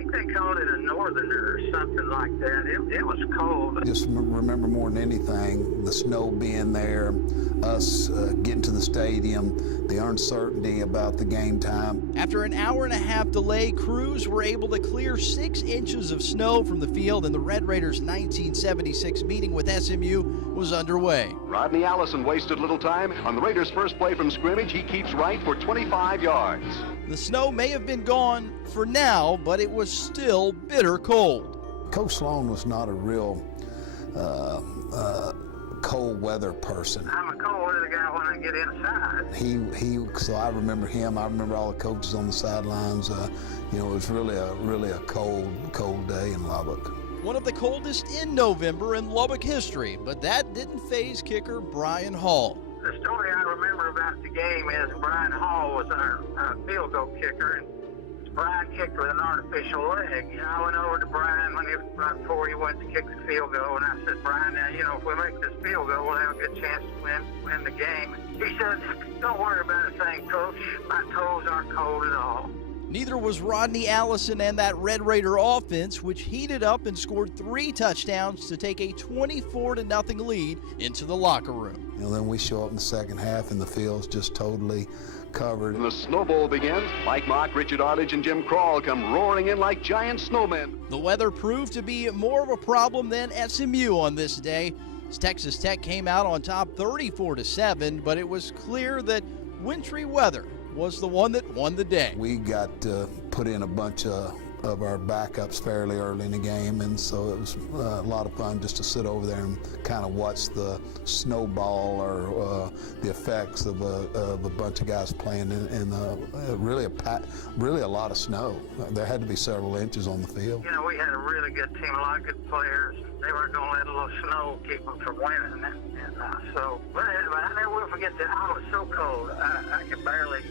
think they called it a northerner or something like that. It was cold. I just remember more than anything the snow being there, us getting to the stadium, the uncertainty about the game time. After an hour-and-a-half delay, crews were able to clear 6 inches of snow from the field, and the Red Raiders' 1976 meeting with SMU was underway. Rodney Allison wasted little time. On the Raiders' first play from scrimmage, he keeps right for 25 yards. The snow may have been gone for now, but it was still bitter cold. Coach Sloan was not a real cold weather person. I'm a cold weather guy when I get inside. So I remember him. I remember all the coaches on the sidelines. It was really a cold day in Lubbock. One of the coldest in November in Lubbock history, but that didn't faze kicker Brian Hall. The story I remember about the game is Brian Hall was our field goal kicker, and Brian kicked with an artificial leg. I went over to Brian right before he went to kick the field goal, and I said, Brian, now, if we make this field goal, we'll have a good chance to win the game. He said, don't worry about a thing, Coach. My toes aren't cold at all. Neither was Rodney Allison and that Red Raider offense, which heated up and scored 3 touchdowns to take a 24-0 lead into the locker room. Then we show up in the second half, and the field's just totally covered. And the snowball begins. Mike Mock, Richard Arledge, and Jim Kroll come roaring in like giant snowmen. The weather proved to be more of a problem than SMU on this day. Texas Tech came out on top 34-7, but it was clear that wintry weather was the one that won the day. We got put in a bunch of our backups fairly early in the game, and so it was a lot of fun just to sit over there and kind of watch the snowball or the effects of a bunch of guys playing in really a lot of snow. There had to be several inches on the field. We had a really good team, a lot of good players. They weren't going to let a little snow keep them from winning, but I never will forget that. I was so cold, I could barely